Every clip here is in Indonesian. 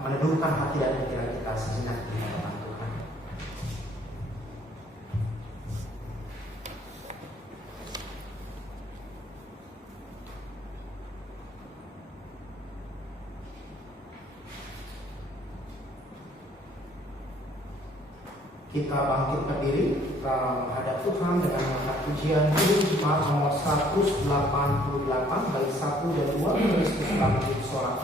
meneduhkan hati dan pikiran kita sejenak di hadapan Tuhan. Kita bangkit berdiri, kita menghadap Tuhan dengan mengangkat pujian Kidung Jemaat nomor 188 bait 1 dan 2, Kristus bangkit sorak.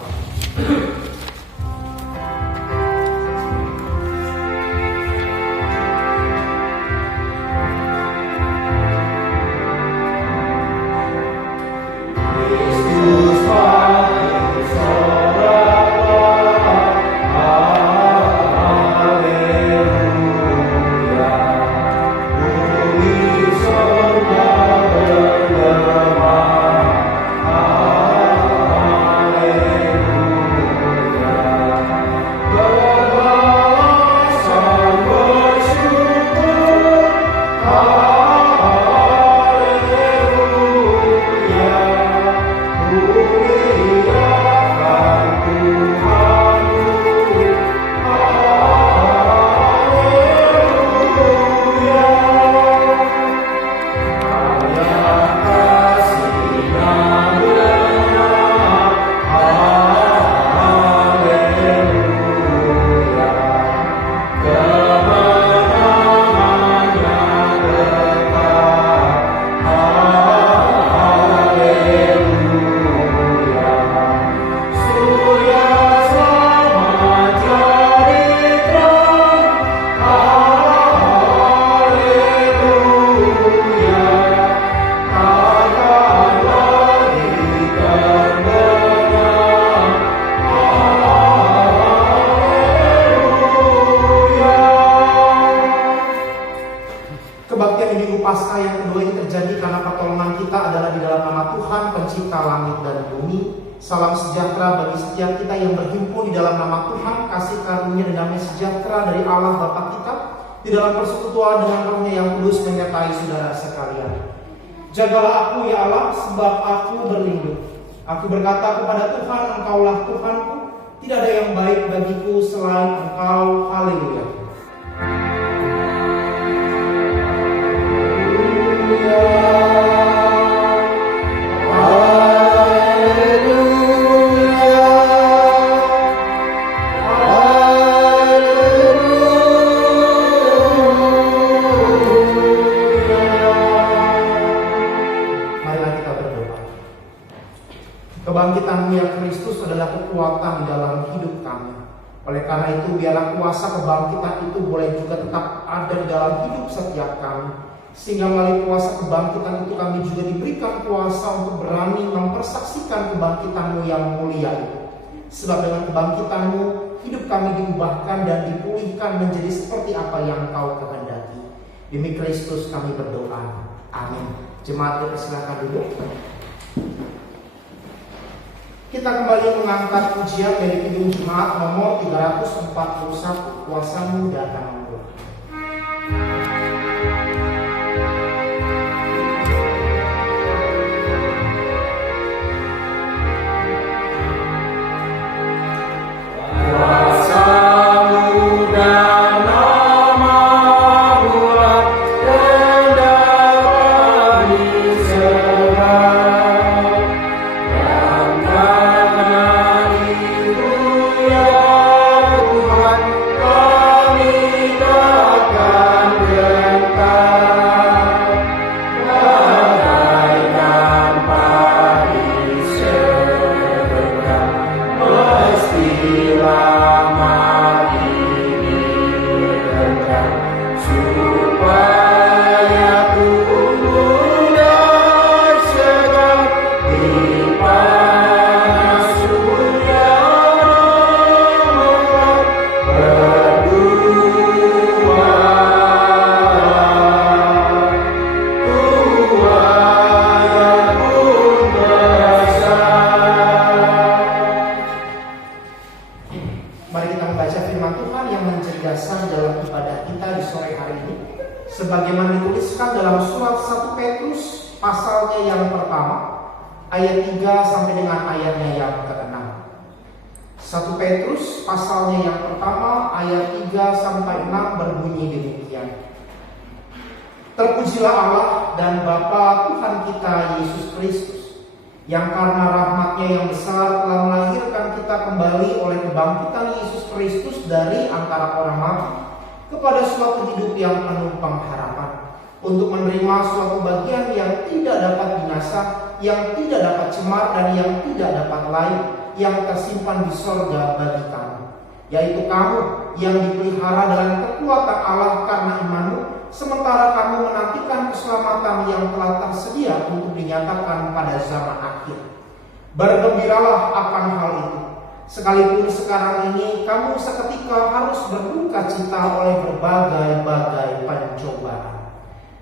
Paskah yang kedua ini terjadi karena pertolongan kita adalah di dalam nama Tuhan pencipta langit dan bumi. Salam sejahtera bagi setiap kita yang berhimpun di dalam nama Tuhan. Kasih karunia dan damai sejahtera dari Allah Bapa kita di dalam persekutuan dengan Roh-Nya yang kudus menyertai saudara sekalian. Jagalah aku ya Allah, sebab aku berlindung. Aku berkata kepada Tuhan, Engkaulah Tuhanku, tidak ada yang baik bagiku selain Engkau. Haleluya. Kebangkitan-Mu ya Kristus adalah kekuatan di dalam hidup kami. Oleh karena itu, biarlah kuasa kebangkitan itu boleh juga tetap ada di dalam hidup setiap kami. Sehingga melalui kuasa kebangkitan itu kami juga diberikan kuasa untuk berani mempersaksikan kebangkitan-Mu yang mulia itu. Sebab dengan kebangkitan-Mu, hidup kami diubahkan dan dipulihkan menjadi seperti apa yang Engkau kehendaki. Demi Kristus kami berdoa. Amin. Jemaat dipersilakan duduk. Kita kembali mengangkat pujian dari Kidung Jemaat nomor 341, Kuasa-Mu datang membuat. Sebagaimana dituliskan dalam surat 1 Petrus pasalnya yang pertama ayat 3 sampai dengan ayatnya yang ke-6. 1 Petrus pasalnya yang pertama ayat 3-6 berbunyi demikian. Terpujilah Allah dan Bapa Tuhan kita Yesus Kristus, yang karena rahmat-Nya yang besar telah melahirkan kita kembali oleh kebangkitan Yesus Kristus dari antara orang mati kepada suatu hidup yang penuh pengharapan, untuk menerima suatu bagian yang tidak dapat binasa, yang tidak dapat cemar dan yang tidak dapat lain, yang tersimpan di sorga bagi kamu, yaitu kamu yang dipelihara dengan kekuatan Allah karena imanmu, sementara kamu menantikan keselamatan yang telah tersedia untuk dinyatakan pada zaman akhir. Bergembiralah akan hal itu, sekalipun sekarang ini kamu seketika harus berduka cita oleh berbagai-bagai pencobaan.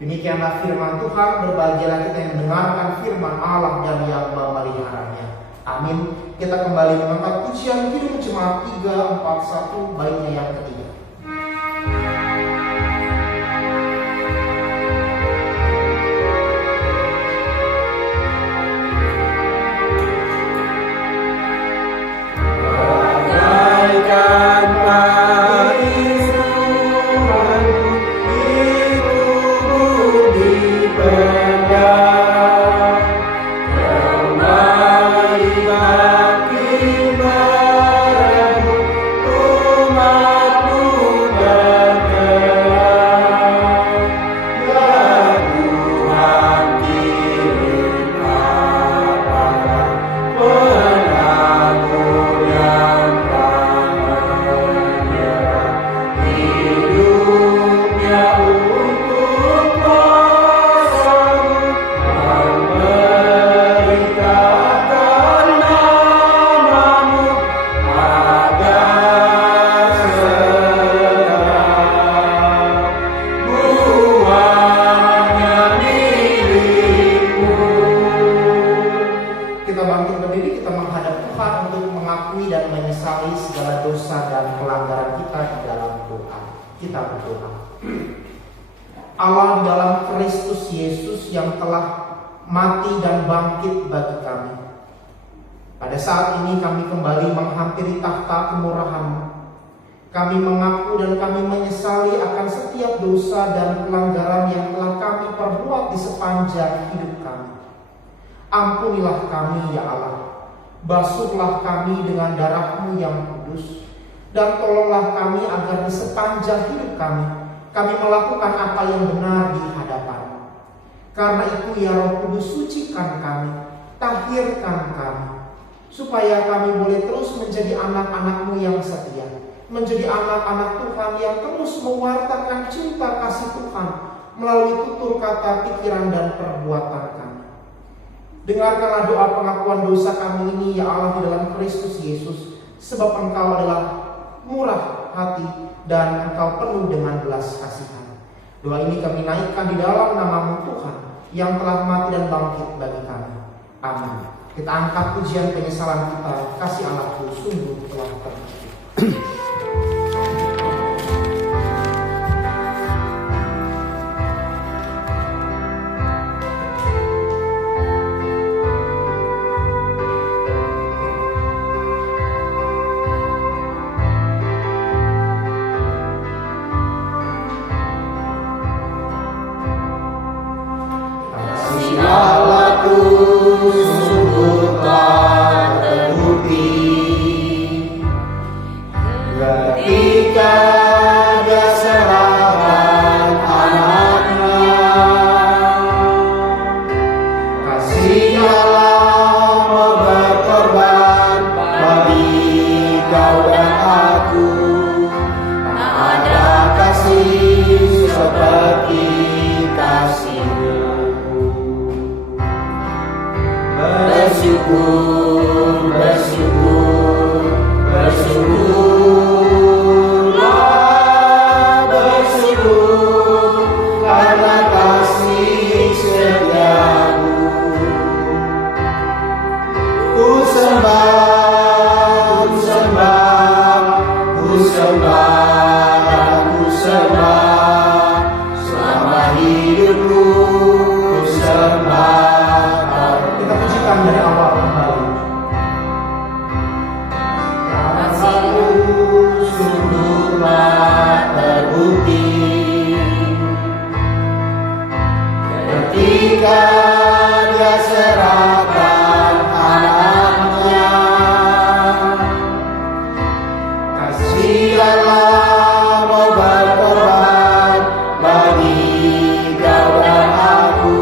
Demikianlah firman Tuhan. Berbahagialah kita yang mendengarkan firman Allah dan yang memeliharanya. Amin. Kita kembali mengangkat pujian Kidung Jemaat 341 baitnya yang ketiga. Allah dalam Kristus Yesus yang telah mati dan bangkit bagi kami. Pada saat ini kami kembali menghampiri tahta kemurahan-Mu. Kami mengaku dan kami menyesali akan setiap dosa dan pelanggaran yang telah kami perbuat di sepanjang hidup kami. Ampunilah kami ya Allah, basuhlah kami dengan darah-Mu yang kudus, dan tolonglah kami agar di sepanjang hidup kami melakukan apa yang benar di hadapan-Mu. Karena itu ya Roh Kudus, sucikan kami, tahirkan kami, supaya kami boleh terus menjadi anak-anak-Mu yang setia, menjadi anak-anak Tuhan yang terus mewartakan cinta kasih Tuhan melalui tutur kata, pikiran, dan perbuatan kami. Dengarkanlah doa pengakuan dosa kami ini ya Allah di dalam Kristus Yesus, sebab Engkau adalah murah hati dan Engkau penuh dengan belas kasihan. Doa ini kami naikkan di dalam nama-Mu Tuhan yang telah mati dan bangkit bagi kami. Amin. Kita angkat pujian penyesalan kita, kasih Allah-Ku sungguh telah terbukti. Kita pujikan dari awal kembali. Dialah mau berkorban bagi kau dan aku.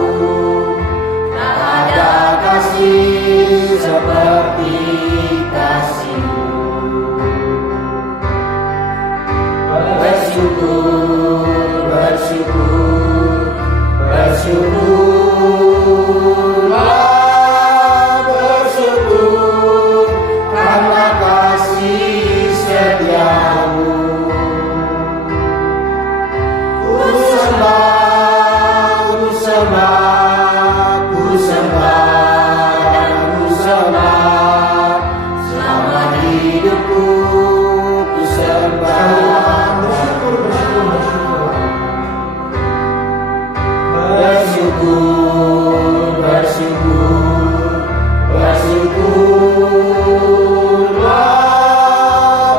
Tak ada kasih seperti kasih-Mu. Bersyukur, bersyukur, bersyukurlah, bersyukur karena kasih setia-Mu. Ku sembah, ku sembah, ku sembah, dan ku sembah selama hidupku. Ku sembah. Bersyukur, bersyukur, bersyukurlah,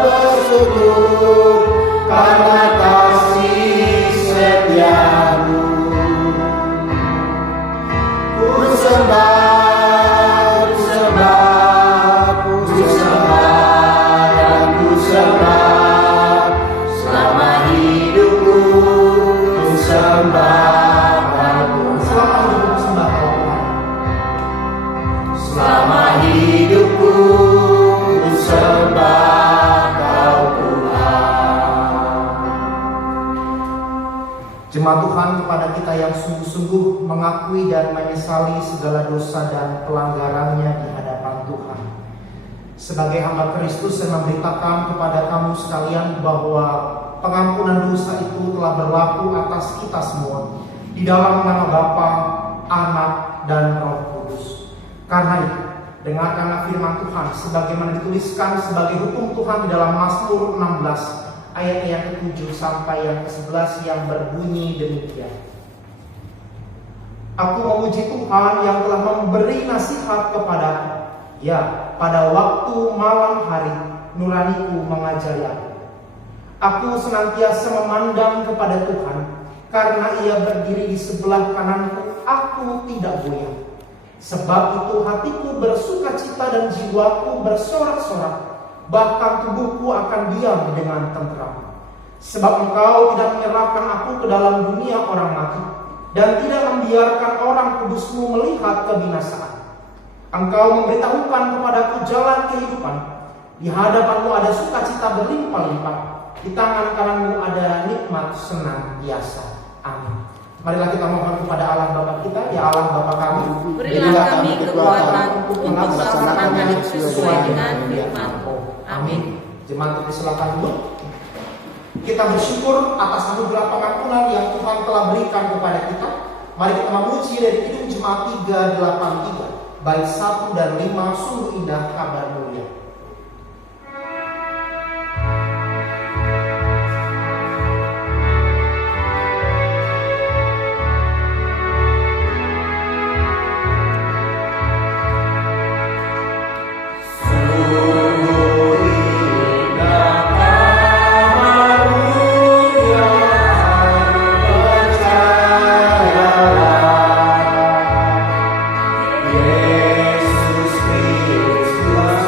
bersyukur karena kasih setia-Mu. Ku sembah, ku sembah, ku sembah, dan ku sembah selama hidupku. Ku sembah. Selama hidupku, ku sembah Kau Tuhan. Jemaat Tuhan, kepada kita yang sungguh-sungguh mengakui dan menyesali segala dosa dan pelanggarannya di hadapan Tuhan. Sebagai hamba Kristus, saya memberitakan kepada kamu sekalian bahwa pengampunan dosa itu telah berlaku atas kita semua di dalam nama Bapa, Anak, dan Roh Kudus. Karena itu, dengarkanlah firman Tuhan sebagaimana dituliskan sebagai hukum Tuhan di dalam Mazmur 16 ayat yang ke-7 sampai yang ke-11 yang berbunyi demikian. Aku memuji Tuhan yang telah memberi nasihat kepadaku. Ya, pada waktu malam hari nuraniku mengajari aku. Aku senantiasa memandang kepada Tuhan, karena Ia berdiri di sebelah kananku, aku tidak goyah. Sebab itu hatiku bersukacita dan jiwaku bersorak-sorak, bahkan tubuhku akan diam dengan tentram. Sebab Engkau tidak menyerahkan aku ke dalam dunia orang mati, dan tidak membiarkan orang kudus-Mu melihat kebinasaan. Engkau memberitahukan kepadaku jalan kehidupan. Di hadapan-Mu ada sukacita berlimpah-limpah, di tangan kanan-Mu ada nikmat senantiasa. Amin. Marilah kita mohon kepada Allah Bapa kita, ya Allah Bapa kami, berilah kami kekuatan untuk melaksanakan sesuai dengan firman-Mu. Amin. Jemaat silakan duduk. Kita bersyukur atas anugerah pengampunan yang Tuhan telah berikan kepada kita. Mari kita memuji dari Kidung Jemaat 383, bait 1 dan 5, sungguh indah kabar mulia. Yesus Kristus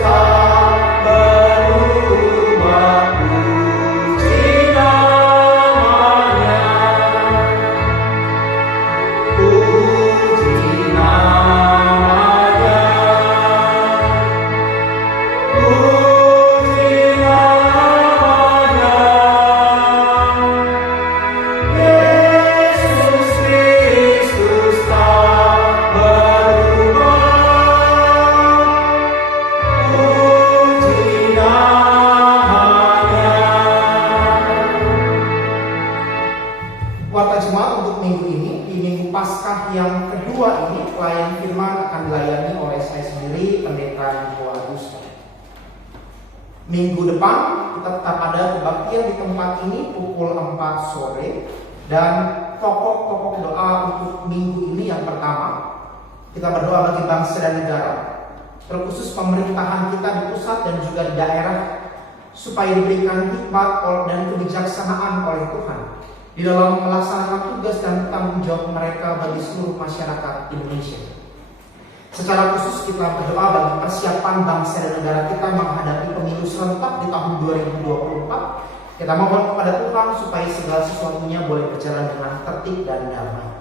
tak berubah, puji namanya, puji namanya, puji namanya. Yesus Kristus tak berubah, puji namanya. Warta jemaat untuk minggu ini, di minggu Paskah yang kedua ini, pelayan firman akan dilayani oleh saya sendiri, Pendeta Niko Agusta. Minggu depan kita tetap ada kebaktian di tempat ini pukul 4 sore, dan pokok-pokok doa untuk minggu ini yang pertama, kita berdoa bagi bangsa dan negara, terkhusus pemerintahan kita di pusat dan juga di daerah, supaya diberikan hikmat dan kebijaksanaan oleh Tuhan di dalam melaksanakan tugas dan tanggung jawab mereka bagi seluruh masyarakat Indonesia. Secara khusus kita berdoa bagi persiapan bangsa dan negara kita menghadapi pemilu serentak di tahun 2024. Kita mohon kepada Tuhan supaya segala sesuatunya boleh berjalan dengan tertib dan damai.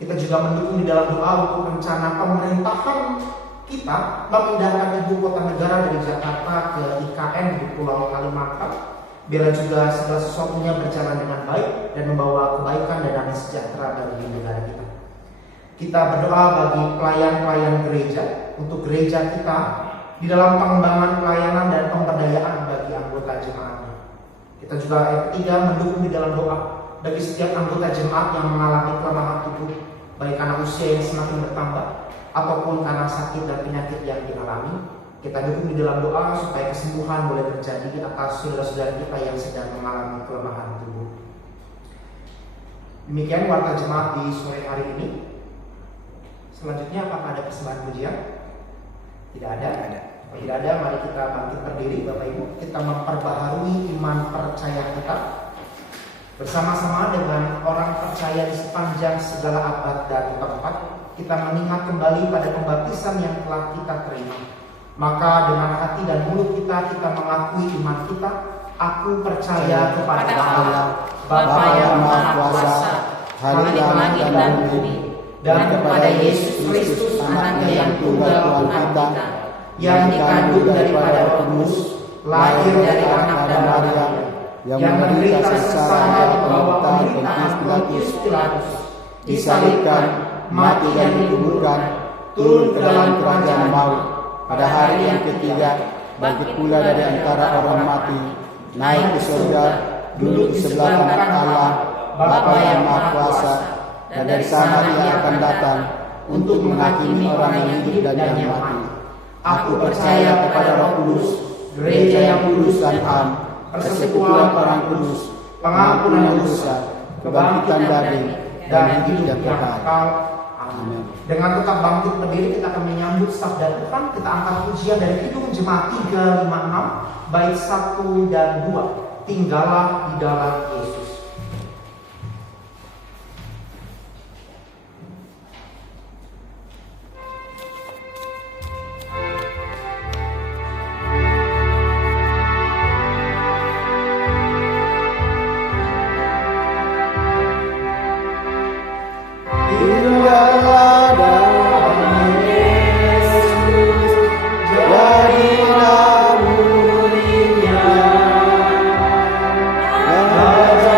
Kita juga mendukung di dalam doa untuk rencana pemerintahan kita memindahkan ibu kota negara dari Jakarta ke IKN di Pulau Kalimantan, biar juga segala sesuatunya berjalan dengan baik dan membawa kebaikan dan damai sejahtera bagi negara kita. Kita berdoa bagi pelayan-pelayan gereja, untuk gereja kita di dalam pengembangan pelayanan dan pemberdayaan bagi anggota jemaatnya. Kita juga yang ketiga mendukung di dalam doa bagi setiap anggota jemaat yang mengalami kelemahan tubuh, baik karena usia yang semakin bertambah ataupun karena sakit dan penyakit yang dialami. Kita dukung di dalam doa supaya kesembuhan boleh terjadi atas saudara-saudara kita yang sedang mengalami kelemahan tubuh. Demikian warta jemaat di sore hari ini. Selanjutnya apakah ada persembahan pujian? Tidak ada. Kalau tidak ada, mari kita bangkit berdiri, Bapak Ibu. Kita memperbaharui iman percaya kita bersama-sama dengan orang percaya di sepanjang segala abad dan tempat. Kita mengingat kembali pada pembaptisan yang telah kita terima. Maka dengan hati dan mulut kita mengakui iman kita. Aku percaya kepada Allah, Bapa yang Maha Kuasa, hari langit dan bumi, dan kepada Yesus Kristus, Anaknya yang tunggal Tuhan kita, yang dikandung daripada Roh Kudus, lahir dari anak dan Maria, yang menderita sengsara di bawah pemerintahan Pontius Pilatus, disalibkan, mati dan dikuburkan, turun ke dalam kerajaan maut. Pada hari yang ketiga, bangkit pula dari antara orang mati, naik ke surga, duduk di sebelah kanan Allah, Bapa yang Maha Kuasa, dan dari sana Dia akan datang untuk menghakimi orang yang hidup dan yang mati. Aku percaya kepada Roh Kudus, gereja yang kudus dan am, persekutuan orang kudus, pengampunan dosa, kebangkitan daging, dan hidup yang kekal. Amin. Dengan tetap bangkit berdiri, kita akan menyambut sabda Tuhan. Kita angkat pujian dari Kidung Jemaat 356 bait 1 dan 2. Tinggallah di dalam Yesus. Tinggallah dalam Yesus, jadilah murid-Nya, belajar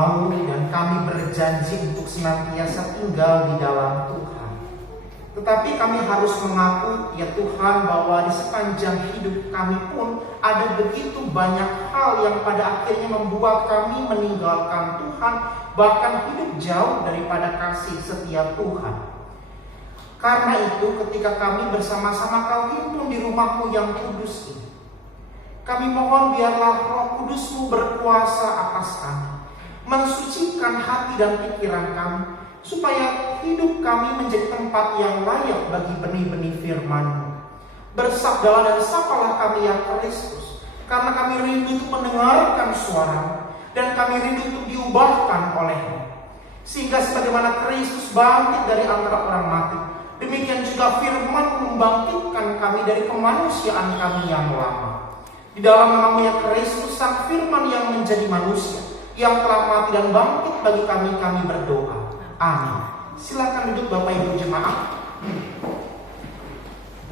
mau dan kami berjanji untuk senantiasa tinggal di dalam Tuhan. Tetapi kami harus mengaku, ya Tuhan, bahwa di sepanjang hidup kami pun ada begitu banyak hal yang pada akhirnya membuat kami meninggalkan Tuhan, bahkan hidup jauh daripada kasih setia Tuhan. Karena itu ketika kami bersama-sama Kau himpun di rumah-Mu yang kudus ini, kami mohon biarlah Roh Kudus-Mu berkuasa atas kami, mensucikan hati dan pikiran kami, supaya hidup kami menjadi tempat yang layak bagi benih-benih firman-Mu. Bersabdalah dan sapalah kami ya Kristus, karena kami rindu untuk mendengarkan suara-Mu, dan kami rindu untuk diubahkan oleh-Mu. Sehingga sebagaimana Kristus bangkit dari antara orang mati, demikian juga firman membangkitkan kami dari kemanusiaan kami yang lama. Di dalam nama-Mu ya Kristus, Sang Firman yang menjadi manusia, yang telah mati dan bangkit bagi kami, kami berdoa. Amin. Silakan duduk Bapak Ibu jemaat.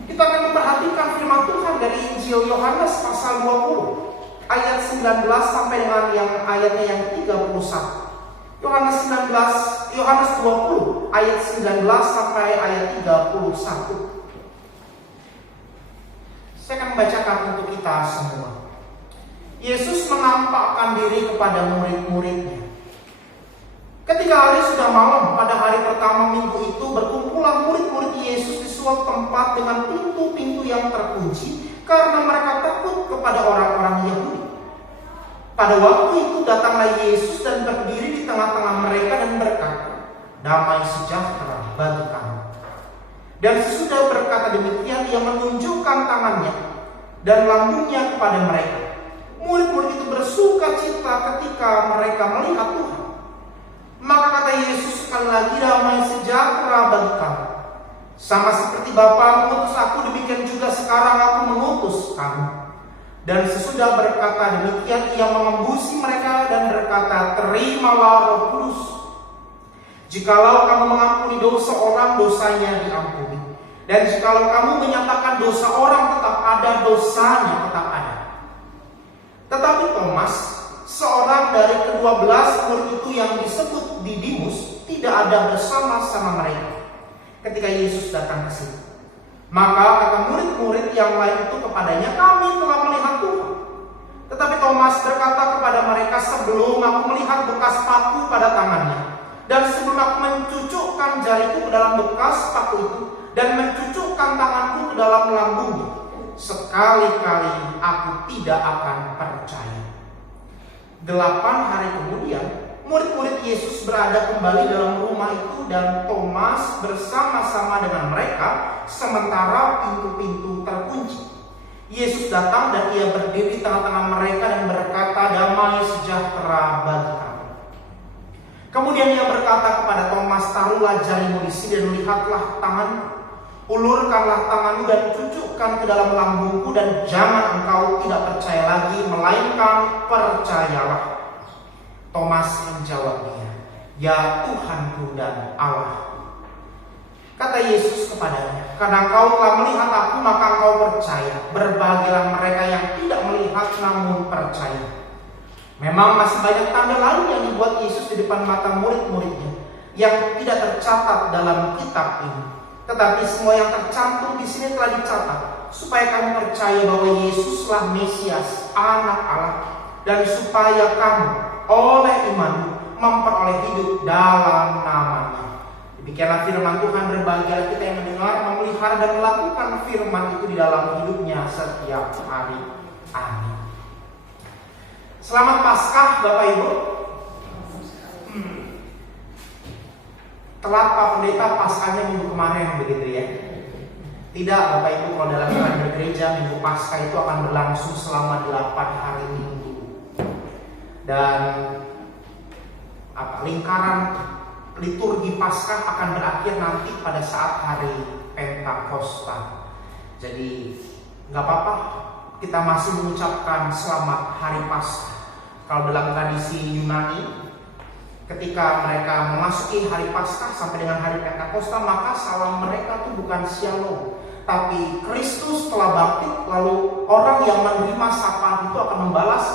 Kita akan memperhatikan firman Tuhan dari Injil Yohanes pasal 20 ayat 19 sampai dengan yang ayatnya yang 31. Yohanes 20 ayat 19 sampai ayat 31. Saya akan membacakan untuk kita semua. Yesus menampakkan diri kepada murid-muridnya. Ketika hari sudah malam, pada hari pertama minggu itu, berkumpullah murid-murid Yesus di suatu tempat dengan pintu-pintu yang terkunci, karena mereka takut kepada orang-orang Yahudi. Pada waktu itu datanglah Yesus dan berdiri di tengah-tengah mereka dan berkata, "Damai sejahtera bagi kamu." Dan sesudah berkata demikian, Ia menunjukkan tangannya dan lambungnya kepada mereka. Murid-murid itu bersuka cita ketika mereka melihat Tuhan. Maka kata Yesus sekali lagi, "Damai sejahtera bagi kamu. Sama seperti Bapa mengutus aku, demikian juga sekarang aku mengutus kamu." Dan sesudah berkata demikian, Ia mengembusi mereka dan berkata, "Terimalah Roh Kudus. Jikalau kamu mengampuni dosa orang, dosanya diampuni. Dan jikalau kamu menyatakan dosa orang, tetap ada, dosanya tetap ada." Tetapi Thomas, seorang dari ke-12 murid itu yang disebut Didimus, tidak ada bersama-sama mereka ketika Yesus datang ke situ. Maka kata murid-murid yang lain itu kepadanya, "Kami telah melihat Tuhan." Tetapi Thomas berkata kepada mereka, "Sebelum aku melihat bekas paku pada tangannya, dan sebelum aku mencucukkan jariku ke dalam bekas paku itu, dan mencucukkan tanganku ke dalam lambungnya, sekali-kali aku tidak akan percaya." 8 hari kemudian, murid-murid Yesus berada kembali dalam rumah itu, dan Thomas bersama-sama dengan mereka sementara pintu-pintu terkunci. Yesus datang dan Ia berdiri di tengah-tengah mereka dan berkata, "Damai sejahtera bagi kamu." Kemudian Ia berkata kepada Thomas, "Taruhlah jarimu di sini dan lihatlah tanganmu. Ulurkanlah tanganmu dan cucukkan ke dalam lambungku, dan jangan engkau tidak percaya lagi, melainkan percayalah." Thomas menjawab dia, "Ya Tuhanku dan Allah." Kata Yesus kepadanya, "Karena engkau telah melihat aku, maka engkau percaya. Berbahagialah mereka yang tidak melihat namun percaya." Memang masih banyak tanda lain yang dibuat Yesus di depan mata murid-muridnya yang tidak tercatat dalam kitab ini. Tetapi semua yang tercantum di sini telah dicatat, supaya kamu percaya bahwa Yesuslah Mesias, Anak Allah, dan supaya kamu oleh iman memperoleh hidup dalam nama-Nya. Demikianlah firman Tuhan. Berbahagialah kita yang mendengar, memelihara dan melakukan firman itu di dalam hidupnya setiap hari. Amin. Selamat Paskah Bapak Ibu. Telat Pak Pendeta, Paskahnya minggu kemarin begitu ya. Tidak Bapak Ibu, kalau dalam kalender gereja minggu Paskah itu akan berlangsung selama 8 hari minggu. Dan lingkaran liturgi Paskah akan berakhir nanti pada saat hari Pentakosta. Jadi nggak apa-apa kita masih mengucapkan selamat hari Paskah. Kalau dalam tradisi Yunani, ketika mereka memasuki hari Paskah sampai dengan hari Pentakosta, maka salam mereka itu bukan shalom, tapi Kristus telah bangkit. Lalu orang yang menerima sapaan itu akan membalas,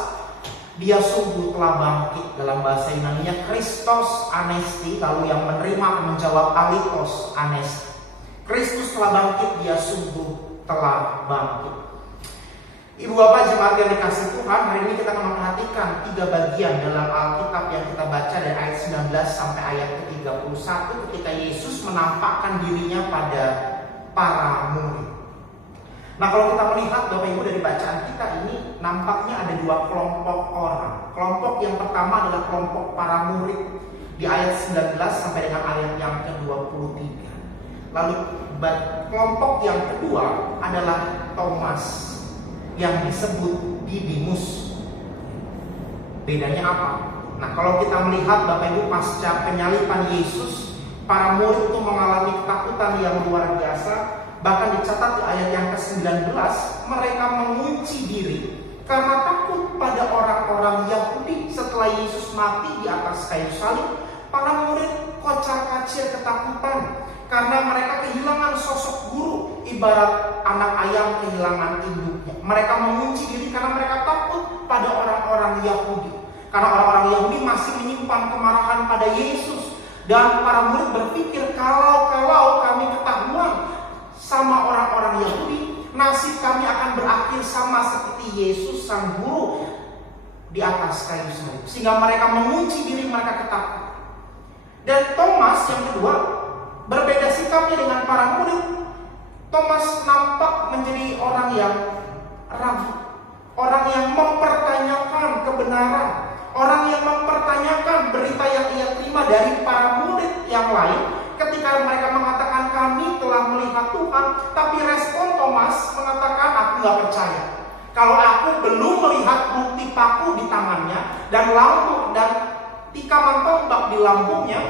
Dia sungguh telah bangkit. Dalam bahasa Yunani-nya Christos anesti, lalu yang menerima akan menjawab alitos anesti. Kristus telah bangkit, dia sungguh telah bangkit. Ibu bapak jemaat yang dikasih Tuhan, hari ini kita akan memperhatikan 3 bagian dalam Alkitab yang kita baca dari ayat 19 sampai ayat ke-31 ketika Yesus menampakkan dirinya pada para murid. Nah, kalau kita melihat Bapak Ibu dari bacaan kita ini, nampaknya ada 2 kelompok orang. Kelompok yang pertama adalah kelompok para murid di ayat 19 sampai dengan ayat yang ke-23. Lalu kelompok yang kedua adalah Thomas yang disebut Didimus. Bedanya apa? Nah, kalau kita melihat Bapak Ibu pasca penyaliban Yesus, para murid itu mengalami ketakutan yang luar biasa. Bahkan dicatat di ayat yang ke-19, mereka mengunci diri karena takut pada orang-orang Yahudi. Setelah Yesus mati di atas kayu salib, para murid kocar-kacir ketakutan karena mereka kehilangan sosok guru, ibarat anak ayam kehilangan induknya. Mereka mengunci diri karena mereka takut pada orang-orang Yahudi. Karena orang-orang Yahudi masih menyimpan kemarahan pada Yesus. Dan para murid berpikir, kalau kami ketahuan sama orang-orang Yahudi, nasib kami akan berakhir sama seperti Yesus sang guru di atas kayu salib. Sehingga mereka mengunci diri, mereka ketakutan. Dan Thomas yang kedua berbeda sikapnya dengan para murid. Thomas nampak menjadi orang yang ragu, orang yang mempertanyakan kebenaran, orang yang mempertanyakan berita yang ia terima dari para murid yang lain. Ketika mereka mengatakan kami telah melihat Tuhan, tapi respon Thomas mengatakan aku gak percaya. Kalau aku belum melihat bukti paku di tangannya dan lambung dan tikaman tombak di lambungnya,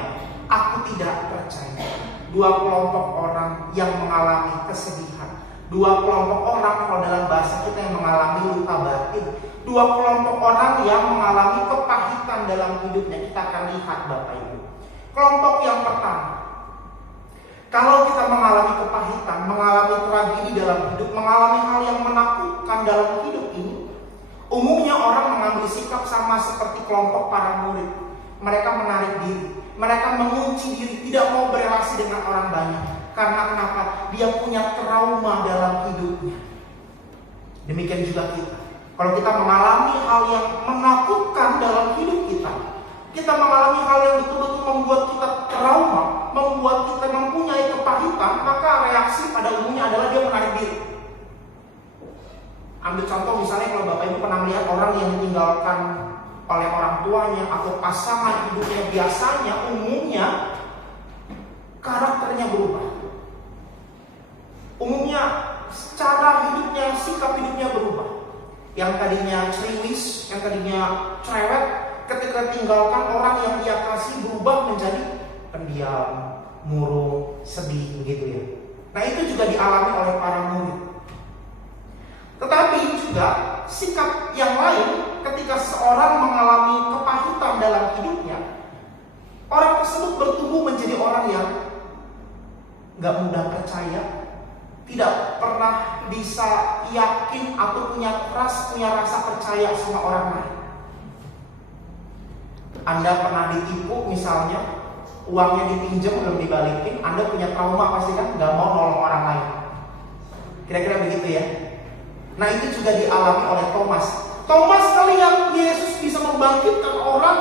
aku tidak percaya. 2 kelompok orang yang mengalami kesedihan, 2 kelompok orang kalau dalam bahasa kita yang mengalami luka batin, 2 kelompok orang yang mengalami kepahitan dalam hidupnya. Kita akan lihat Bapak Ibu. Kelompok yang pertama, kalau kita mengalami kepahitan, mengalami tragedi dalam hidup, mengalami hal yang menakutkan dalam hidup ini, umumnya orang mengambil sikap sama seperti kelompok para murid. Mereka menarik diri, mereka mengunci diri, tidak mau berelasi dengan orang banyak. Karena kenapa? Dia punya trauma dalam hidupnya. Demikian juga kita. Kalau kita mengalami hal yang menakutkan dalam hidup kita, kita mengalami hal yang betul-betul membuat kita trauma, membuat kita mempunyai kepahitan, maka reaksi pada umumnya adalah dia menarik diri. Ambil contoh misalnya kalau Bapak Ibu pernah melihat orang yang ditinggalkan oleh orang tuanya atau pasangan hidupnya, biasanya umumnya karakternya berubah. Umumnya secara hidupnya, sikap hidupnya berubah. Yang tadinya ceriwis, yang tadinya cerewet, ketika tinggalkan orang yang dia kasih berubah menjadi pendiam, murung, sedih, begitu ya. Nah, itu juga dialami oleh para murid. Tetapi juga sikap yang lain ketika seorang mengalami kepahitan dalam hidupnya, orang tersebut bertumbuh menjadi orang yang gak mudah percaya, tidak pernah bisa yakin atau punya rasa percaya sama orang lain. Anda pernah ditipu misalnya, uangnya dipinjam belum dibalikin, Anda punya trauma pasti kan, gak mau nolong orang lain. Kira-kira begitu ya. Nah, itu juga dialami oleh Thomas. Thomas melihat Yesus bisa membangkitkan orang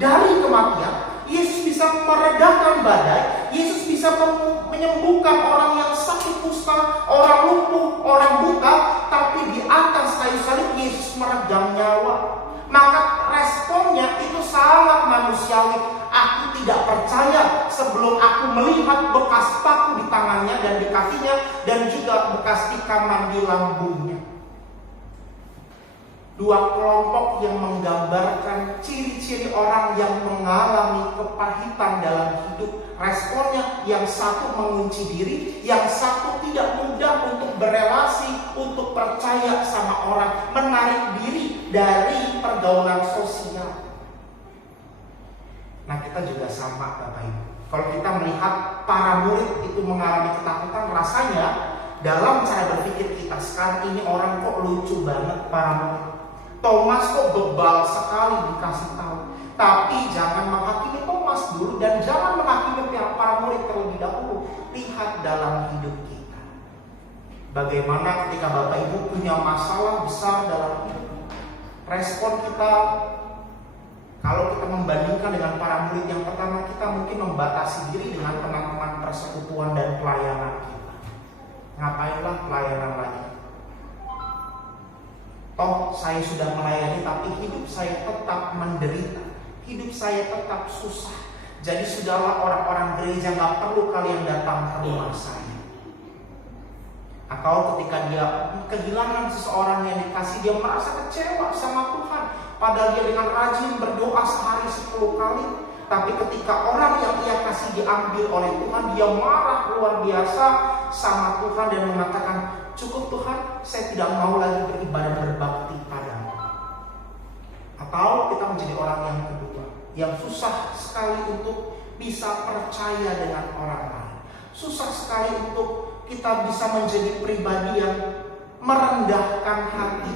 dari kematian, Yesus bisa meredakan badai, Yesus bisa menyembuhkan orang yang sakit kusta, orang lumpuh, orang buta, tapi di atas kayu salib Yesus meregang nyawa. Maka responnya itu sangat manusiawi. Aku tidak percaya sebelum aku melihat bekas paku di tangannya dan di kakinya, dan juga bekas tikaman di lambungnya. 2 kelompok yang menggambarkan ciri-ciri orang yang mengalami kepahitan dalam hidup. Responnya, yang satu mengunci diri, yang satu tidak mudah untuk berelasi, untuk percaya sama orang, menarik diri dari pergaulan sosial. Nah, kita juga sama Bapak Ibu. Kalau kita melihat para murid itu mengalami ketakutan, rasanya dalam cara berpikir kita sekarang ini orang kok lucu banget para murid. Thomas kok bebal sekali dikasih tahu. Tapi jangan menghakimi Thomas dulu dan jangan menghakimi para murid terlebih dahulu. Lihat dalam hidup kita. Bagaimana ketika Bapak Ibu punya masalah besar dalam hidup. Respon kita, kalau kita membandingkan dengan para murid yang pertama, kita mungkin membatasi diri dengan teman-teman persekutuan dan pelayanan kita. Ngapainlah pelayanan lagi? Toh saya sudah melayani tapi hidup saya tetap menderita. Hidup saya tetap susah. Jadi sudahlah orang-orang gereja gak perlu kalian datang ke rumah saya. Atau ketika dia kehilangan seseorang yang dikasih, dia merasa kecewa sama Tuhan. Padahal dia dengan rajin berdoa sehari 10 kali. Tapi ketika orang yang ia kasih diambil oleh Tuhan, dia marah luar biasa sama Tuhan dan mengatakan, cukup Tuhan, saya tidak mau lagi beribadah berbakti padamu. Atau kita menjadi orang yang kedua, yang susah sekali untuk bisa percaya dengan orang lain. Susah sekali untuk kita bisa menjadi pribadi yang merendahkan hati.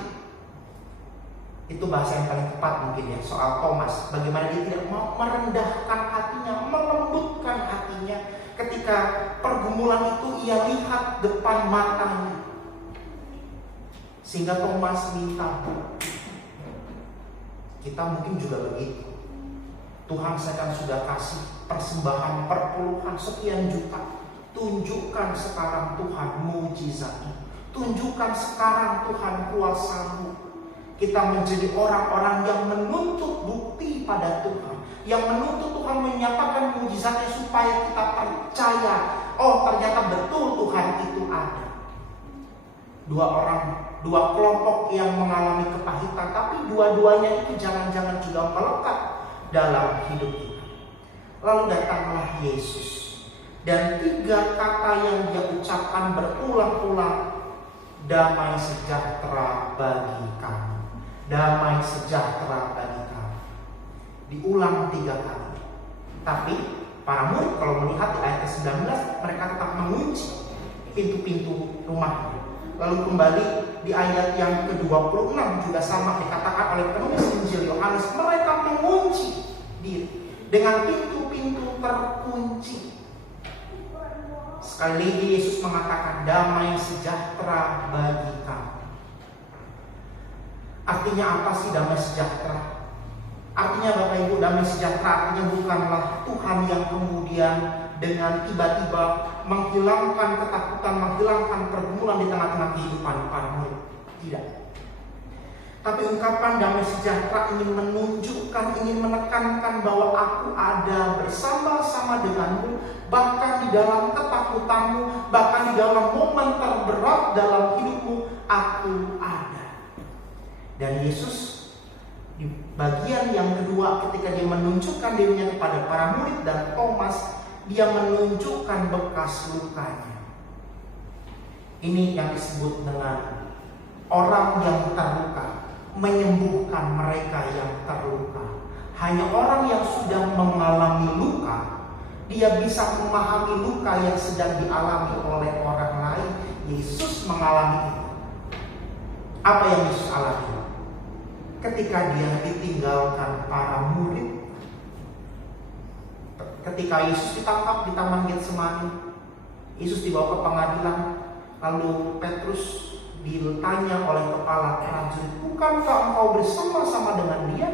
Itu bahasa yang paling tepat mungkin ya, soal Thomas. Bagaimana dia tidak mau merendahkan hatinya, melembutkan hatinya. Ketika pergumulan itu ia lihat depan matanya. Sehingga Thomas minta. Kita mungkin juga begitu. Tuhan saya kan sudah kasih persembahan perpuluhan sekian juta. Tunjukkan sekarang Tuhan mujizat-Mu. Tunjukkan sekarang Tuhan kuasa-Mu. Kita menjadi orang-orang yang menuntut bukti pada Tuhan, yang menuntut Tuhan menyatakan mujizatnya supaya kita percaya, oh ternyata betul Tuhan itu ada. Dua kelompok yang mengalami kepahitan, tapi dua-duanya itu jangan-jangan juga melekat dalam hidup kita. Lalu datanglah Yesus, dan 3 kata yang dia ucapkan berulang-ulang, damai sejahtera bagi kamu. Damai sejahtera bagi kamu. Diulang 3 kali. Tapi para murid kalau melihat di ayat ke-19, mereka tetap mengunci pintu-pintu rumah. Lalu kembali di ayat yang ke-26 juga sama dikatakan oleh penulis Injil Yohanes, mereka mengunci diri dengan pintu-pintu terkunci. Sekali lagi Yesus mengatakan damai sejahtera bagi kamu. Artinya apa sih damai sejahtera? Artinya Bapak Ibu, damai sejahtera artinya bukanlah Tuhan yang kemudian dengan tiba-tiba menghilangkan ketakutan, menghilangkan pergumulan di tengah-tengah kehidupan para murid. Tidak. Tapi ungkapan damai sejahtera ingin menunjukkan, ingin menekankan bahwa aku ada bersama-sama denganmu, bahkan di dalam ketakutanmu, bahkan di dalam momen terberat dalam hidupmu, aku ada. Dan Yesus di bagian yang kedua ketika dia menunjukkan dirinya kepada para murid dan Thomas, dia menunjukkan bekas lukanya. Ini yang disebut dengan orang yang terluka menyembuhkan mereka yang terluka. Hanya orang yang sudah mengalami luka, dia bisa memahami luka yang sedang dialami oleh orang lain. Yesus mengalami itu. Apa yang Yesus alami? Ketika dia ditinggalkan para murid, ketika Yesus ditangkap di Taman Getsemani, Yesus dibawa ke pengadilan, lalu Petrus ditanya oleh kepala prajurit, bukankah engkau bersama-sama dengan dia?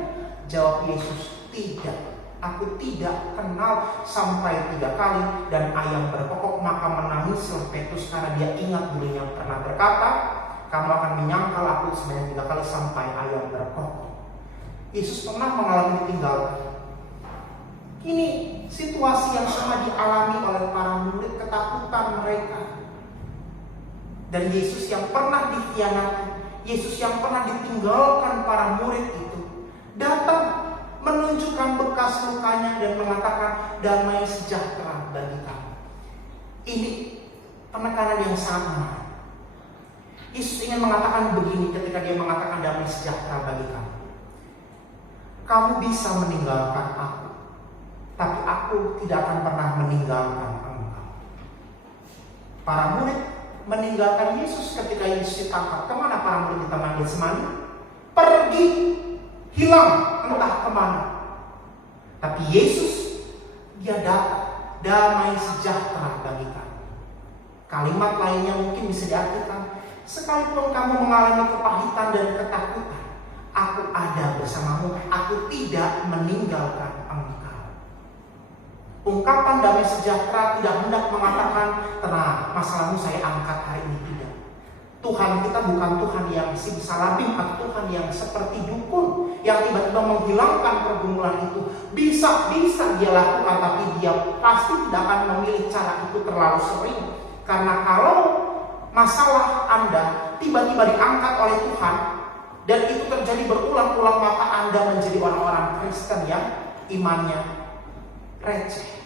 Jawab Yesus, tidak, aku tidak kenal, sampai 3 kali. Dan ayam berkokok, maka menangislah Petrus karena dia ingat dulunya pernah berkata, kamu akan menyangkal aku sebanyak 3 kali sampai ayam berkokok. Yesus pernah mengalami ditinggalkan. Ini situasi yang sama dialami oleh para murid, ketakutan mereka. Dan Yesus yang pernah dikhianati, Yesus yang pernah ditinggalkan para murid itu, datang menunjukkan bekas lukanya dan mengatakan damai sejahtera bagi kamu. Ini penekanan yang sama. Yesus ingin mengatakan begini ketika dia mengatakan damai sejahtera bagi kamu. Kamu bisa meninggalkan aku, tapi aku tidak akan pernah meninggalkan engkau. Para murid meninggalkan Yesus ketika Yesus ditangkap. Kemana para murid di Taman Getsemani? pergi, hilang, entah kemana. Tapi Yesus, dia datang, damai sejahtera bagi kamu. Kalimat lainnya mungkin bisa diartikan, sekalipun kamu mengalami kepahitan dan ketakutan, aku ada bersamamu, aku tidak meninggalkan engkau. Ungkapan damai sejahtera tidak hendak mengatakan, tenang, masalahmu saya angkat hari ini, tidak. Tuhan kita bukan Tuhan yang simsalabim atau Tuhan yang seperti dukun yang tiba-tiba menghilangkan pergumulan itu. Bisa dia lakukan, tapi dia pasti tidak akan memilih cara itu terlalu sering. Karena kalau masalah Anda tiba-tiba diangkat oleh Tuhan dan itu terjadi berulang-ulang, maka Anda menjadi orang-orang Kristen yang imannya receh.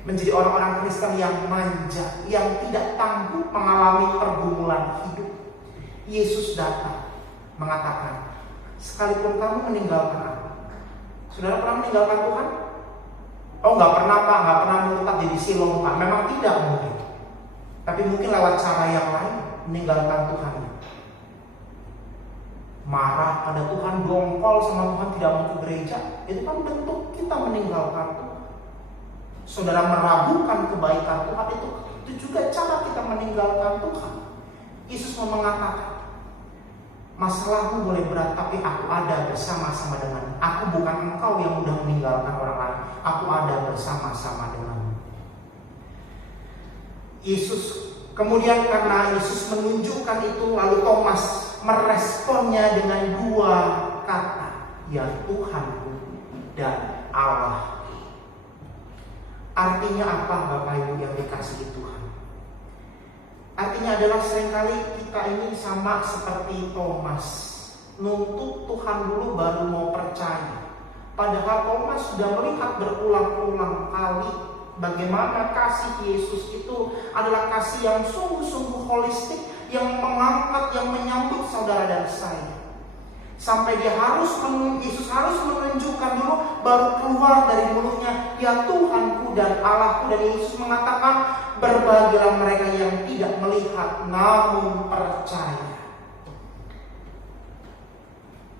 Menjadi orang-orang Kristen yang manja, yang tidak tangguh mengalami pergumulan hidup. Yesus datang mengatakan, sekalipun kamu meninggalkan aku. Saudara pernah meninggalkan Tuhan? Oh, nggak pernah Pak, nggak pernah menetap jadi silong Pak. Memang tidak mungkin. Tapi mungkin lewat cara yang lain meninggalkan Tuhan. Marah pada Tuhan, dongkol sama Tuhan, tidak mau ke gereja. Itu kan bentuk kita meninggalkan Tuhan. Saudara meragukan kebaikan Tuhan, itu juga cara kita meninggalkan Tuhan. Yesus mau mengatakan, masalahmu boleh berat, tapi aku ada bersama-sama denganmu. Aku bukan engkau yang mudah meninggalkan orang lain. Aku ada bersama-sama denganmu. Yesus, kemudian karena Yesus menunjukkan itu, lalu Thomas meresponnya dengan dua kata, ya Tuhanku dan Allah. Artinya apa Bapak Ibu yang dikasihi Tuhan? Artinya adalah seringkali kita ini sama seperti Thomas, nuntut Tuhan dulu baru mau percaya. Padahal Thomas sudah melihat berulang-ulang kali bagaimana kasih Yesus itu adalah kasih yang sungguh-sungguh holistik, yang mengangkat, yang menyambut saudara dan saya. Sampai Yesus harus menunjukkan dulu, baru keluar dari mulutnya, ya Tuhanku dan Allahku. Dan Yesus mengatakan, berbahagialah mereka yang tidak melihat namun percaya.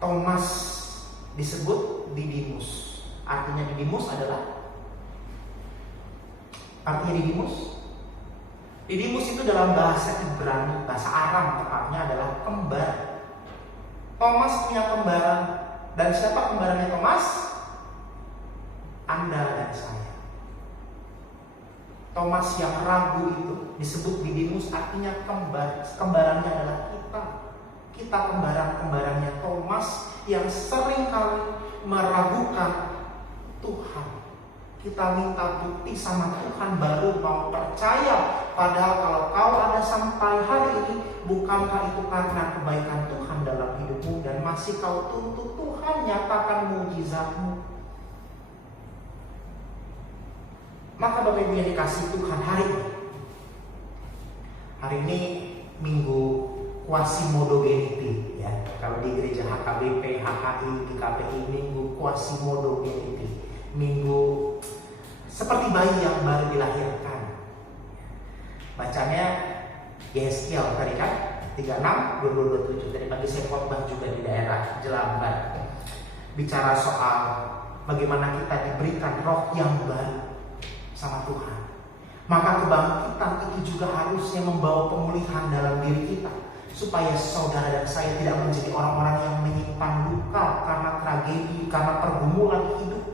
Thomas disebut Didimus. Artinya Didimus adalah, Didimus itu dalam bahasa Ibrani, bahasa Aram tepatnya adalah kembar. Thomas punya kembaran. Dan siapa kembarannya Thomas? Anda dan saya. Thomas yang ragu itu disebut Didimus, artinya kembar. Kembarannya adalah kita. Kita kembaran-kembarannya Thomas yang sering kali meragukan Tuhan. Kita minta bukti sama Tuhan baru mau percaya. Padahal kalau kau ada sampai hari ini, bukankah itu karena kebaikan Tuhan dalam hidupmu, dan masih kau tuntut Tuhan nyatakan mujizatmu? Maka Bapak Ibu yang dikasih Tuhan, hari ini Minggu Quasimodogeniti, ya. Kalau di gereja HKBP, HKI, GKPI, Minggu Quasimodogeniti, Minggu seperti bayi yang baru dilahirkan. Bacanya Yeskiel tadi kan 36, 22, 27. Tadi pagi saya khotbah juga di daerah Jelambar, bicara soal bagaimana kita diberikan roh yang baru sama Tuhan. Maka kebangkitan itu juga harusnya membawa pemulihan dalam diri kita, supaya saudara dan saya tidak menjadi orang-orang yang menyimpan luka karena tragedi, karena pergumulan hidup.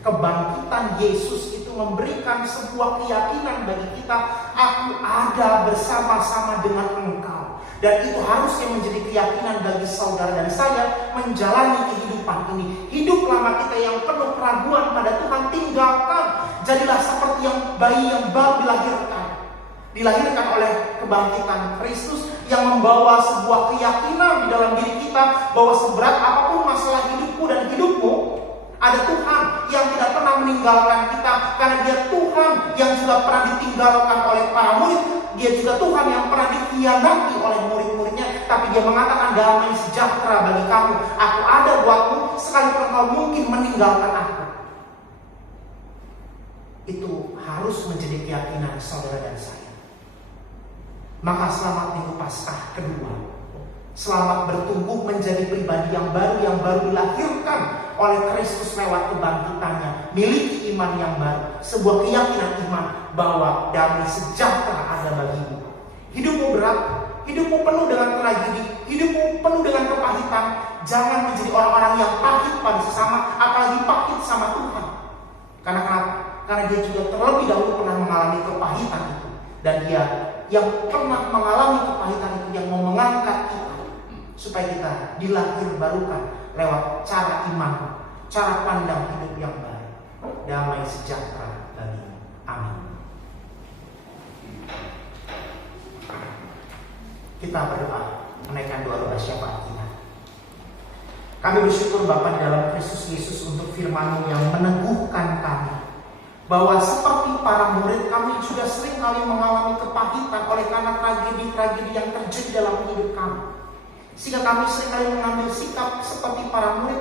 Kebangkitan Yesus itu memberikan sebuah keyakinan bagi kita, aku ada bersama-sama dengan engkau. Dan itu harusnya menjadi keyakinan bagi saudara dan saya menjalani kehidupan ini. Hidup lama kita yang penuh keraguan pada Tuhan tinggalkan. Jadilah seperti yang bayi yang baru dilahirkan oleh kebangkitan Kristus, yang membawa sebuah keyakinan di dalam diri kita bahwa seberat apapun masalah hidupku dan hidupmu, ada Tuhan yang tidak pernah meninggalkan kita. Karena dia Tuhan yang juga pernah ditinggalkan oleh para murid. Dia juga Tuhan yang pernah dikhianati oleh murid-muridnya. Tapi dia mengatakan, damai sejahtera bagi kamu. Aku ada buatmu sekalipun kau mungkin meninggalkan aku. Itu harus menjadi keyakinan saudara dan saya. Maka selamat Minggu Paskah kedua, Selamat bertumbuh menjadi pribadi yang baru dilahirkan oleh Kristus lewat kebangkitannya. Miliki iman yang baru, sebuah keyakinan iman bahwa damai sejahtera ada bagimu. Hidupmu berat, hidupmu penuh dengan tragedi, hidupmu penuh dengan kepahitan. Jangan menjadi orang-orang yang pahit pada sesama, apalagi pahit sama Tuhan. Karena kenapa? Karena dia juga terlebih dahulu pernah mengalami kepahitan itu. Dan dia yang pernah mengalami kepahitan itu yang mau mengangkat kita supaya kita dilahir barukan lewat cara iman, cara pandang hidup yang baru. Damai sejahtera bagimu. Amin. Kita berdoa, menaikkan doa syafaat kita. Kami bersyukur Bapa di dalam Kristus Yesus untuk firman-Mu yang meneguhkan kami bahwa seperti para murid kami juga sering kali mengalami kepahitan oleh karena tragedi-tragedi yang terjadi dalam hidup kami. Sehingga kami sering kali mengambil sikap seperti para murid,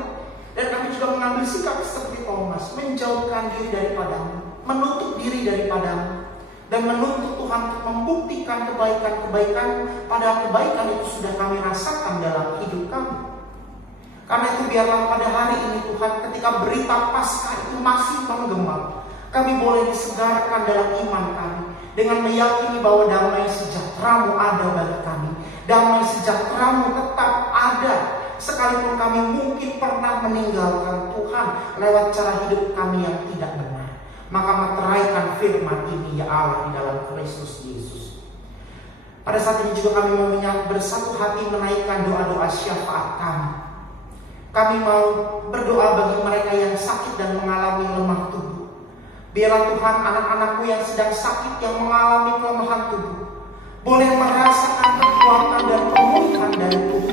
dan kami juga mengambil sikap seperti Thomas, menjauhkan diri daripadamu, menutup diri daripadamu, dan menuntut Tuhan untuk membuktikan kebaikan-kebaikan, padahal kebaikan itu sudah kami rasakan dalam hidup kami. Karena itu biarlah pada hari ini Tuhan, ketika berita Paskah itu masih menggema, kami boleh disegarkan dalam iman kami dengan meyakini bahwa damai sejahtera-Mu ada bagi kami. Damai sejahtera-Mu tetap ada, sekalipun kami mungkin pernah meninggalkan Tuhan lewat cara hidup kami yang tidak benar. Maka meteraikan firman ini ya Allah di dalam Kristus Yesus. Pada saat ini juga kami mau bersatu hati menaikkan doa-doa syafaat kami. Kami mau berdoa bagi mereka yang sakit dan mengalami lemah tubuh. Biarlah Tuhan anak-anakku yang sedang sakit, yang mengalami kelemahan tubuh, boleh merasakan kekuatan dan pemulihan dari Tuhan.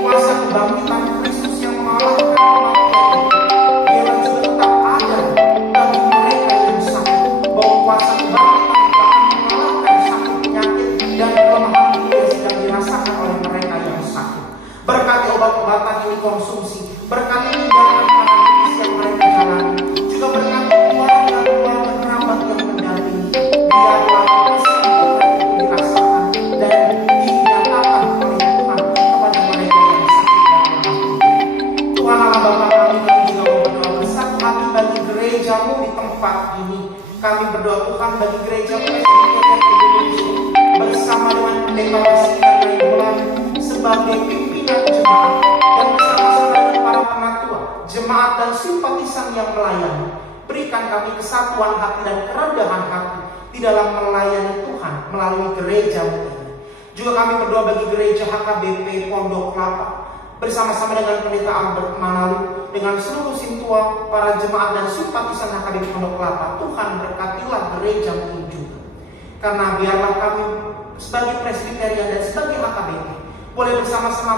Kuasa kebangkitan Kristus yang mengalahkan kematian, biarlah juga tetap ada bagi mereka yang sakit. Bahwa kuasa kebangkitan itu akan mengalahkan sakit, penyakit, dan kelemahan tubuh yang sedang dirasakan oleh mereka yang sakit. Berkati obat-obatan ini konsumsi, berkati tindakan para medis yang mereka jalani, juga berkati keluarga kerabat yang mendampingi. Biarlah gereja-Mu di tempat ini. Kami berdoa Tuhan bagi gereja Presbyterian Indonesia bersama dengan pendeta Wasiat Nainggolan sebagai pimpinan jemaat, dan bersama-sama dengan para penatua, jemaat dan simpatisan yang melayani. Berikan kami kesatuan hati dan kerendahan hati di dalam melayani Tuhan melalui gereja-Mu ini. Juga kami berdoa bagi gereja HKBP Pondok Kelapa bersama-sama dengan pendeta Albert Manalu, dengan seluruh sintua, para jemaat dan simpatisan HKBP Pondok Kelapa. Tuhan berkatilah gereja ini juga. Karena biarlah kami sebagai Presbyterian dan sebagai HKBP boleh bersama-sama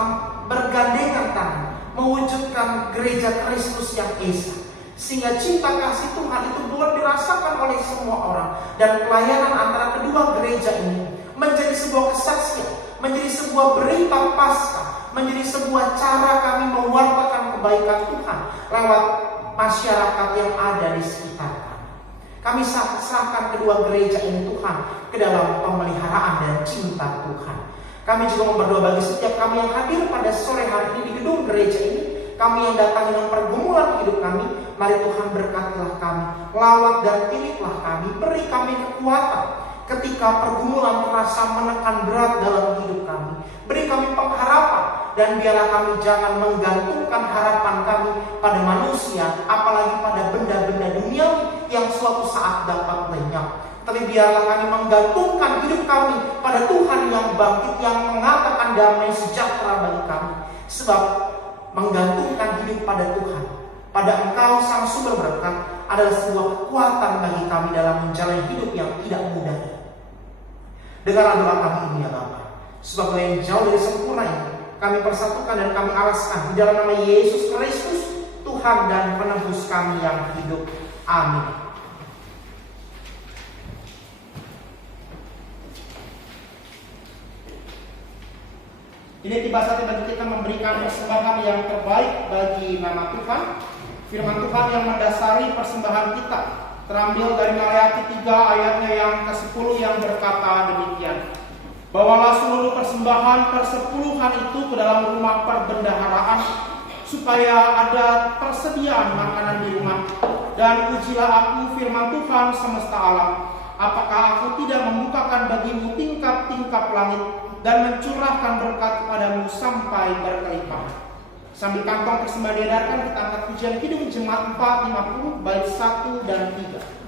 bergandengan tangan mewujudkan gereja Kristus yang esa, sehingga cinta kasih Tuhan itu boleh dirasakan oleh semua orang, dan pelayanan antara kedua gereja ini menjadi sebuah kesaksian, menjadi sebuah berita Paskah, menjadi sebuah cara kami mewartakan kebaikan Tuhan lewat masyarakat yang ada di sekitar kami. Kami serahkan kedua gereja ini Tuhan ke dalam pemeliharaan dan cinta Tuhan. Kami juga berdoa bagi setiap kami yang hadir pada sore hari ini di gedung gereja ini, kami yang datang dengan pergumulan hidup kami. Mari Tuhan berkatilah kami, lawat dan pilihlah kami, beri kami kekuatan ketika pergumulan terasa menekan berat dalam hidup kami. Beri kami pengharapan, dan biarlah kami jangan menggantungkan harapan kami pada manusia, apalagi pada benda-benda duniawi yang suatu saat dapat lenyap. Tapi biarlah kami menggantungkan hidup kami pada Tuhan yang bangkit, yang mengatakan damai sejahtera bagi kami. Sebab menggantungkan hidup pada Tuhan, pada Engkau sang sumber berkat, adalah sebuah kekuatan bagi kami dalam menjalani hidup yang tidak mudah. Dengarlah doa kami ini ya Bapa. Sebab yang jauh dari sempurna ini kami persatukan dan kami alaskan di dalam nama Yesus Kristus, Tuhan dan penebus kami yang hidup. Amin. Ini tiba saatnya bagi kita memberikan persembahan yang terbaik bagi nama Tuhan. Firman Tuhan yang mendasari persembahan kita terambil dari Maleakhi 3 ayatnya yang ke-10 yang berkata demikian. Bawalah seluruh persembahan persepuluhan itu ke dalam rumah perbendaharaan, supaya ada persediaan makanan di rumah. Dan ujilah aku firman Tuhan semesta alam, apakah aku tidak membukakan bagimu tingkap-tingkap langit dan mencurahkan berkat kepadamu sampai berkelipat. Sambil kantong persembahan diedarkan, kita angkat pujian Kidung Jemaat 450 bait 1 dan 3.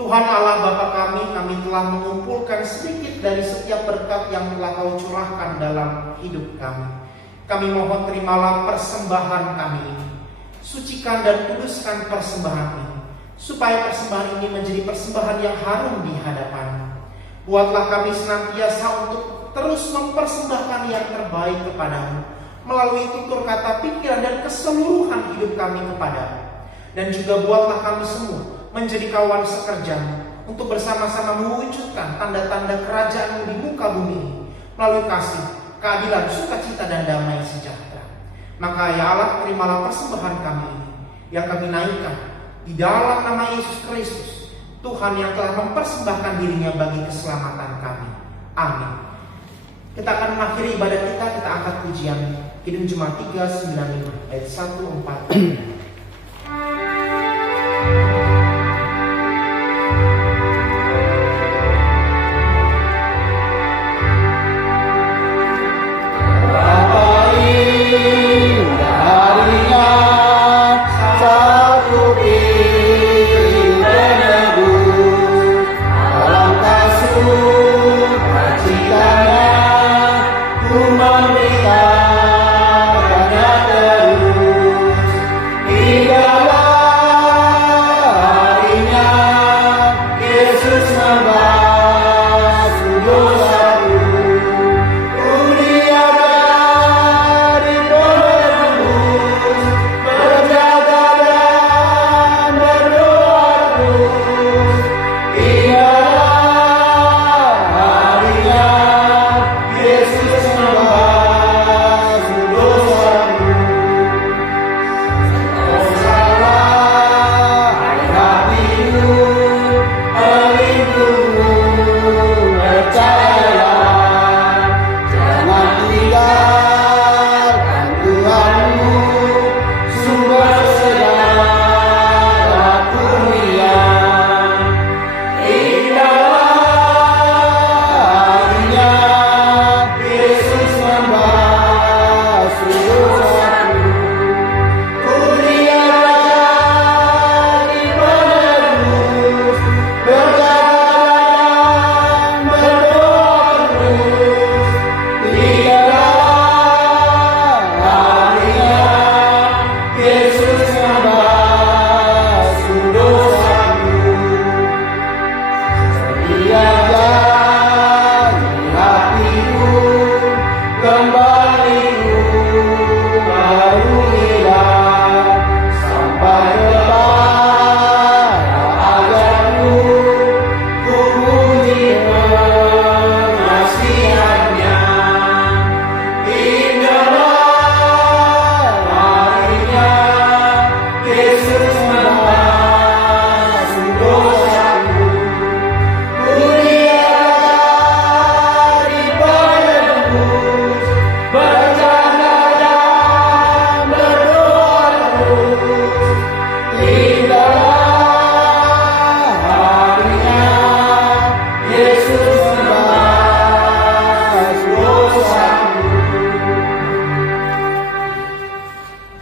Tuhan Allah Bapa kami telah mengumpulkan sedikit dari setiap berkat yang telah Kau curahkan dalam hidup kami. Kami mohon terimalah persembahan kami ini. Sucikan dan kuduskan persembahan ini, supaya persembahan ini menjadi persembahan yang harum di hadapan-Mu. Buatlah kami senantiasa untuk terus mempersembahkan yang terbaik kepada-Mu, melalui tutur kata, pikiran, dan keseluruhan hidup kami kepada-Mu. Dan juga buatlah kami semua menjadi kawan sekerja-Mu, untuk bersama-sama mewujudkan tanda-tanda kerajaan-Mu di muka bumi ini, melalui kasih, keadilan, sukacita, dan damai sejahtera. Maka ya Allah, terimalah persembahan kami ini, yang kami naikkan di dalam nama Yesus Kristus, Tuhan yang telah mempersembahkan dirinya bagi keselamatan kami. Amin. Kita akan mengakhiri ibadah kita angkat pujian Kidung Jemaat 395 ayat 1-4. Ku memberikannya terus.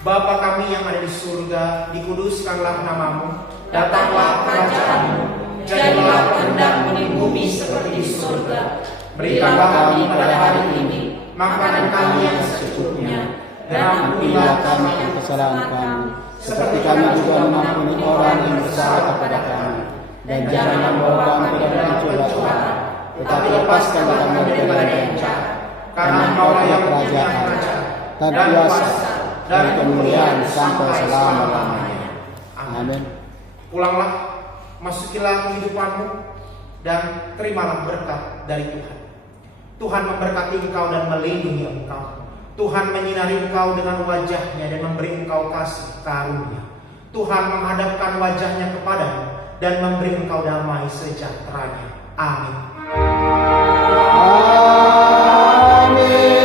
Bapa kami yang ada di surga, dikuduskanlah namamu, Datanglah kerajaanmu, jadilah kehendakmu di bumi seperti di surga. Berikanlah kami pada hari ini makanan kami yang secukupnya, dan ampunilah kami kesalahan kami, seperti kami juga mengampuni orang yang bersalah kepada kami. Dan jangan membawa kami ke dalam pencobaan, tetapi lepaskanlah kami dari yang jahat. karena Engkaulah yang punya kerajaan dan kuasa dan kemuliaan sampai selama-lamanya. Amin. Pulanglah, masukilah kehidupanmu, dan terimalah berkat dari Tuhan. Tuhan memberkati engkau dan melindungi engkau. Tuhan menyinari engkau dengan wajahnya dan memberi engkau kasih karunia. Tuhan menghadapkan wajahnya kepadamu dan memberi engkau damai sejahteranya. Amin. Amin.